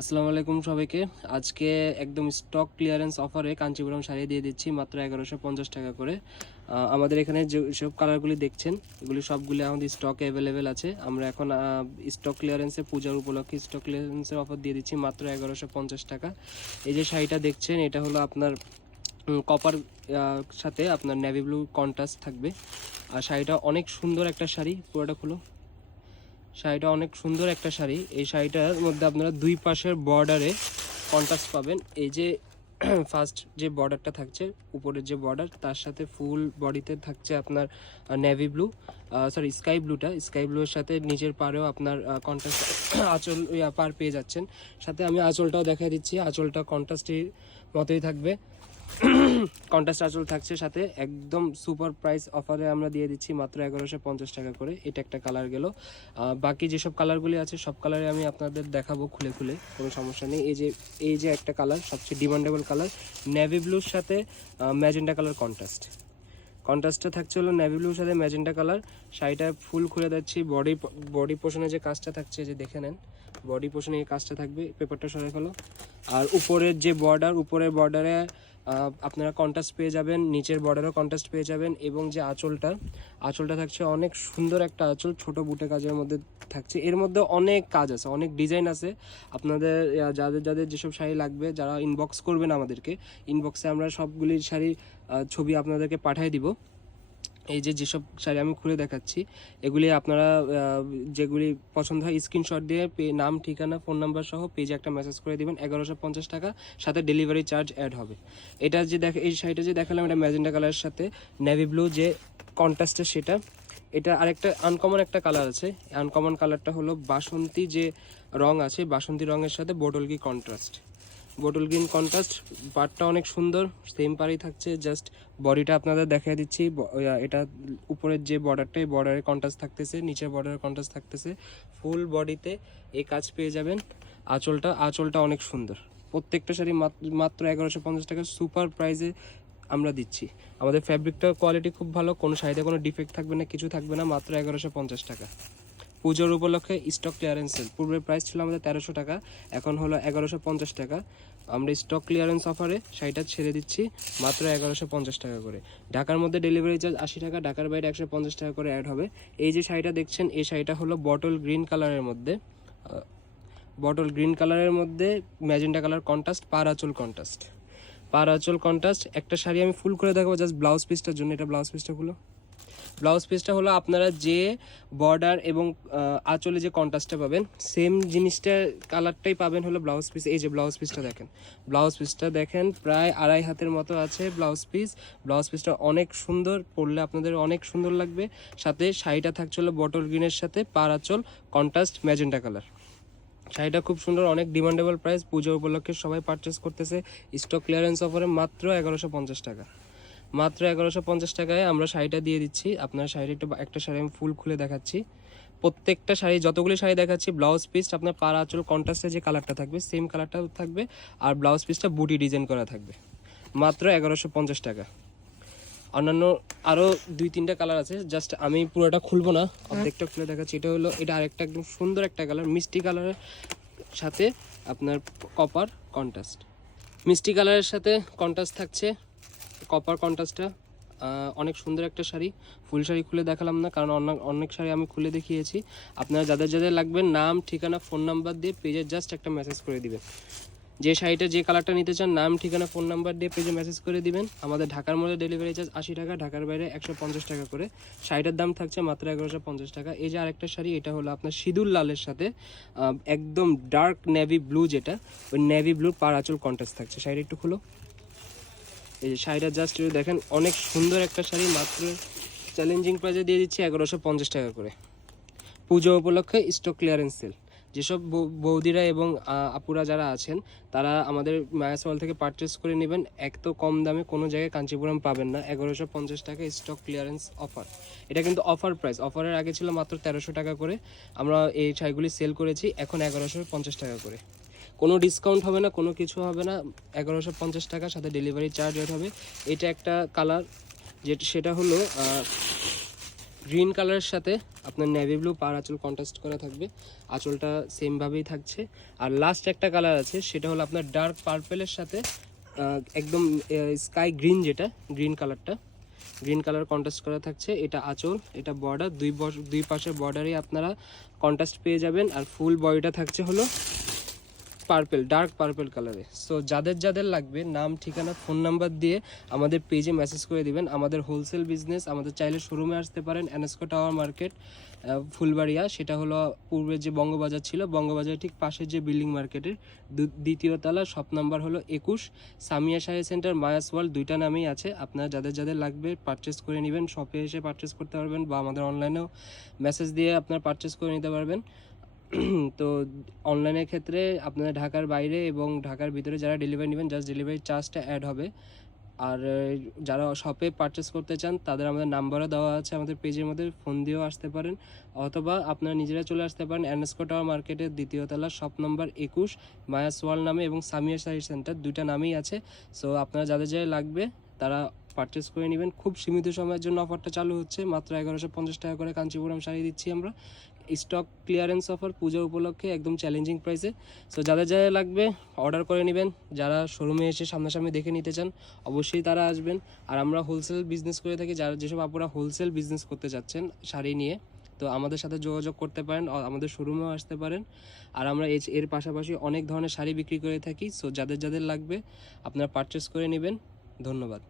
আসসালামু আলাইকুম সবাইকে। আজকে একদম স্টক ক্লিয়ারেন্স অফারে কাঞ্চিপুরম শাড়ি দিয়ে দিচ্ছি মাত্র 1150 টাকা করে। আমাদের এখানে যেসব কালারগুলি দেখছেন এগুলি সবগুলি আমাদের স্টকে অ্যাভেলেবেল আছে। আমরা এখন স্টক ক্লিয়ারেন্সে পূজার উপলক্ষে স্টক ক্লিয়ারেন্সের অফার দিয়ে দিচ্ছি মাত্র 1150 টাকা। এই যে শাড়িটা দেখছেন এটা হলো আপনার কপার সাথে আপনার নেভি ব্লু কন্ট্রাস্ট থাকবে। আর শাড়িটা অনেক সুন্দর একটা শাড়ি, পুরোটা খুলো। শাড়িটা অনেক সুন্দর একটা শাড়ি। এই শাড়িটার মধ্যে আপনারা দুই পাশের বর্ডারে কন্ট্রাস্ট পাবেন। এই যে ফার্স্ট যে বর্ডারটা থাকছে, উপরের যে বর্ডার, তার সাথে ফুল বডিতে থাকছে আপনার নেভি ব্লু, স্কাই ব্লুটা, স্কাই ব্লুর সাথে নিচের পাড়েও আপনার কন্ট্রাস্ট আঁচল পার পেয়ে যাচ্ছেন। সাথে আমি আঁচলটাও দেখা দিচ্ছি, আঁচলটা কন্ট্রাস্টের মতোই থাকবে। কন্ট্রাস্ট আঁচল থাকছে সাথে। একদম সুপার প্রাইস অফারে আমরা দিয়ে দিচ্ছি মাত্র 1150 টাকা করে। এটা একটা কালার গেল। বাকি যেসব কালারগুলি আছে সব কালারে আমি আপনাদের দেখাবো খুলে খুলে, কোনো সমস্যা নেই। এই যে একটা কালার, সবচেয়ে ডিমান্ডেবল কালার, নেভি ব্লুর সাথে ম্যাজেন্টা কালার কন্ট্রাস্টটা থাকছে হলো নেভি ব্লুর সাথে ম্যাজেন্টা কালার। শাড়িটা ফুল খুলে যাচ্ছি। বডি পোর্শনে যে কাজটা থাকছে, যে দেখে নেন, বডি পোর্শনে এই কাজটা থাকবে। পেপারটা সরে ফেলো। আর উপরের যে বর্ডার, উপরের বর্ডারে আপনারা কন্ট্রাস্ট পেয়ে যাবেন, নিচের বর্ডারও কন্ট্রাস্ট পেয়ে যাবেন। এবং যে আঁচলটা থাকছে অনেক সুন্দর একটা আঁচল, ছোট বুটে কাজের মধ্যে থাকছে। এর মধ্যে অনেক কাজ আছে, অনেক ডিজাইন আছে। আপনাদের যাদের যেসব শাড়ি লাগবে, যারা ইনবক্স করবেন আমাদেরকে, ইনবক্সে আমরা সবগুলির শাড়ি ছবি আপনাদেরকে পাঠিয়ে দিব। এই যেসব শাড়ি আমি খুলে দেখাচ্ছি, এগুলি আপনারা যেগুলি পছন্দ হয় স্ক্রিনশট দিয়ে নাম, ঠিকানা, ফোন নাম্বার সহ পেজে একটা মেসেজ করে দিবেন। 1150 টাকা, সাথে ডেলিভারি চার্জ অ্যাড হবে। এই শাড়িটা যে দেখালাম, এটা ম্যাজেন্টা কালারের সাথে নেভি ব্লু যে কন্ট্রাস্টের সেটা। এটা আরেকটা আনকমন একটা কালার আছে। আনকমন কালারটা হলো বাসন্তী যে রং আছে, বাসন্তী রঙের সাথে বোটল গ্রিন কন্ট্রাস্ট। পাড়টা অনেক সুন্দর, সেম পাড়ই থাকছে। জাস্ট বডিটা আপনাদের দেখিয়ে দিচ্ছি। এটা উপরের যে বর্ডারটা, এই বর্ডারে কন্ট্রাস্ট থাকতেছে, নিচের বর্ডারে কন্ট্রাস্ট থাকতেছে। ফুল বডিতে এই কাজ পেয়ে যাবেন। আঁচলটা অনেক সুন্দর। প্রত্যেকটা শাড়ি মাত্র 1150 টাকা সুপার প্রাইসে আমরা দিচ্ছি। আমাদের ফ্যাব্রিকটার কোয়ালিটি খুব ভালো, কোনো শাড়িতে কোনো ডিফেক্ট থাকবে না, কিছু থাকবে না। মাত্র 1150 টাকা। পুজোর উপলক্ষে স্টক ক্লিয়ারেন্স সেল। পূর্বের প্রাইস ছিল আমাদের 1300 টাকা, এখন হলো 1150 টাকা। আমরা স্টক ক্লিয়ারেন্স অফারে শাড়িটা ছেড়ে দিচ্ছি মাত্র 1150 টাকা করে। ঢাকার মধ্যে ডেলিভারি চার্জ 80 টাকা, ঢাকার বাইরে 150 টাকা করে অ্যাড হবে। এই যে শাড়িটা দেখছেন, এই শাড়িটা হলো বটল গ্রিন কালারের মধ্যে ম্যাজেন্টা কালার কন্ট্রাস্ট, পার আঁচল কন্ট্রাস্ট। একটা শাড়ি আমি ফুল করে দেখাবো জাস্ট ব্লাউজ পিসটার জন্য। এটা ব্লাউজ পিসটা হলো আপনারা যে বর্ডার এবং আঁচলে যে কন্ট্রাস্টটা পাবেন, সেম জিনিসটা কালারটাই পাবেন হলো ব্লাউজ পিস। এই যে ব্লাউজ পিসটা দেখেন প্রায় 2.5 হাতের মতো আছে ব্লাউজ পিসটা অনেক সুন্দর, পরলে আপনাদের অনেক সুন্দর লাগবে। সাথে শাড়িটা থাকছে হলো বটল গ্রিনের সাথে পার আঁচল কন্ট্রাস্ট ম্যাজেন্টা কালার। শাড়িটা খুব সুন্দর, অনেক ডিমান্ডেবল প্রাইস। পুজো উপলক্ষে সবাই পারচেস করতেছে স্টক ক্লিয়ারেন্স অফারে মাত্র 1150 টাকা। মাত্র 1150 টাকায় আমরা শাড়িটা দিয়ে দিচ্ছি। আপনার শাড়িটা একটা শাড়ি আমি ফুল খুলে দেখাচ্ছি। প্রত্যেকটা শাড়ি, যতগুলি শাড়ি দেখাচ্ছি, ব্লাউজ পিস আপনার পার আঁচল কন্ট্রাস্টে যে কালারটা থাকবে সেম কালারটা থাকবে। আর ব্লাউজ পিসটা বুটি ডিজাইন করা থাকবে। মাত্র 1150 টাকা। অন্যান্য আরও 2-3টা কালার আছে, জাস্ট আমি পুরোটা খুলবো না, অর্ধেকটা খুলে দেখাচ্ছি। এটা আরেকটা একদম সুন্দর একটা কালার, মিষ্টি কালারের সাথে আপনার কপার কন্ট্রাস্ট। মিষ্টি কালারের সাথে কন্ট্রাস্ট থাকছে কপার কন্ট্রাস্টটা। অনেক সুন্দর একটা শাড়ি। ফুল শাড়ি খুলে দেখালাম না, কারণ অনেক শাড়ি আমি খুলে দেখিয়েছি। আপনারা যাদের লাগবে নাম, ঠিকানা, ফোন নাম্বার দিয়ে পেজে জাস্ট একটা মেসেজ করে দিবেন। যে শাড়িটা, যে কালারটা নিতে চান, নাম, ঠিকানা, ফোন নাম্বার দিয়ে পেজে মেসেজ করে দিবেন। আমাদের ঢাকার মধ্যে ডেলিভারি চার্জ 80 টাকা, ঢাকার বাইরে 150 টাকা করে। শাড়িটার দাম থাকছে মাত্র 1150 টাকা। এই যে আরেকটা শাড়ি, এটা হলো আপনার সিঁদুর লালের সাথে একদম ডার্ক নেভি ব্লু, যেটা ওই নেভি ব্লুর পার আঁচল কন্ট্রাস্ট থাকছে। শাড়িটা একটু খুলো। এই যে শাড়িটা জাস্ট দেখেন, অনেক সুন্দর একটা শাড়ি। মাত্র চ্যালেঞ্জিং প্রাইসে দিয়ে দিচ্ছি 1150 টাকা করে। পুজো উপলক্ষে স্টক ক্লিয়ারেন্স সেল। যেসব বৌদিরা এবং আপুরা যারা আছেন, তারা আমাদের মায়াস মল থেকে পারচেস করে নেবেন। এক তো কম দামে কোনো জায়গায় কাঞ্চিপুরম পাবেন না। 1150 টাকা স্টক ক্লিয়ারেন্স অফার। এটা কিন্তু অফার প্রাইস। অফারের আগে ছিল মাত্র 1300 টাকা করে। আমরা এই শাড়িগুলি সেল করেছি এখন 1150 টাকা করে। কোনো ডিসকাউন্ট হবে না, কোনো কিছু হবে না। 1150 টাকা, সাথে ডেলিভারি চার্জ এড হবে। এটা একটা কালার, সেটা হলো গ্রিন কালারের সাথে আপনার নেভি ব্লু পার আঁচল কন্ট্রাস্ট করা থাকবে, আঁচলটা সেমভাবেই থাকছে। আর লাস্ট একটা কালার আছে, সেটা হলো আপনার ডার্ক পার্পেলের সাথে একদম স্কাই গ্রিন, যেটা গ্রিন কালারটা, গ্রিন কালার কন্ট্রাস্ট করা থাকছে। এটা আঁচল, এটা বর্ডার, দুই পাশের বর্ডারে আপনারা কন্ট্রাস্ট পেয়ে যাবেন। আর ফুল বডিটা থাকছে হলো পার্পেল, ডার্ক পার্পেল কালারে। সো যাদের যাদের লাগবে নাম, ঠিকানা, ফোন নাম্বার দিয়ে আমাদের পেজে মেসেজ করে দিবেন। আমাদের হোলসেল বিজনেস, আমাদের চাইলে শোরুমে আসতে পারেন, এনএসকো টাওয়ার মার্কেট, ফুলবাড়িয়া, সেটা হলো পূর্বে যে বঙ্গবাজার ছিল, বঙ্গবাজার ঠিক পাশে যে বিল্ডিং মার্কেটের দ্বিতীয় তলা, শপ নাম্বার হলো 21, Samia sari centre, Maya's world, দুইটা নামেই আছে। আপনারা যাদের যাদের লাগবে পারচেস করে নেবেন, শপে এসে পারচেস করতে পারবেন বা আমাদের অনলাইনেও মেসেজ দিয়ে আপনারা পারচেস করে নিতে পারবেন। তো অনলাইনের ক্ষেত্রে আপনারা ঢাকার বাইরে এবং ঢাকার ভিতরে যারা ডেলিভারি নেবেন, জাস্ট ডেলিভারি চার্জটা অ্যাড হবে। আর যারা শপে পারচেস করতে চান তাদের আমাদের নাম্বারও দেওয়া আছে আমাদের পেজের মধ্যে, ফোন দিয়েও আসতে পারেন, অথবা আপনারা নিজেরা চলে আসতে পারেন এনএসকো টাওয়ার মার্কেটের দ্বিতীয় তলা, শপ নম্বর 21, মায়াস ওয়ার্ল্ড নামে এবং সামিয়া শাড়ি সেন্টার, দুইটা নামেই আছে। সো আপনারা যাদের যাদের লাগবে তারা পারচেস করে নেবেন। খুব সীমিত সময়ের জন্য অফারটা চালু হচ্ছে, মাত্র 1150 টাকা করে কাঞ্চিপুরম শাড়ি দিচ্ছি আমরা। স্টক ক্লিয়ারেন্স অফার পূজা উপলক্ষে, একদম চ্যালেঞ্জিং প্রাইসে। সো যাদের যাদের লাগবে অর্ডার করে নেবেন। যারা শোরুমে এসে সামনাসামনি দেখে নিতে চান অবশ্যই তারা আসবেন। আর আমরা হোলসেল বিজনেস করে থাকি, যারা যেসব আপুরা হোলসেল বিজনেস করতে চাচ্ছেন শাড়ি নিয়ে, তো আমাদের সাথে যোগাযোগ করতে পারেন, আমাদের শোরুমেও আসতে পারেন। আর আমরা এর পাশাপাশি অনেক ধরনের শাড়ি বিক্রি করে থাকি। সো যাদের যাদের লাগবে আপনারা পারচেস করে নেবেন। ধন্যবাদ।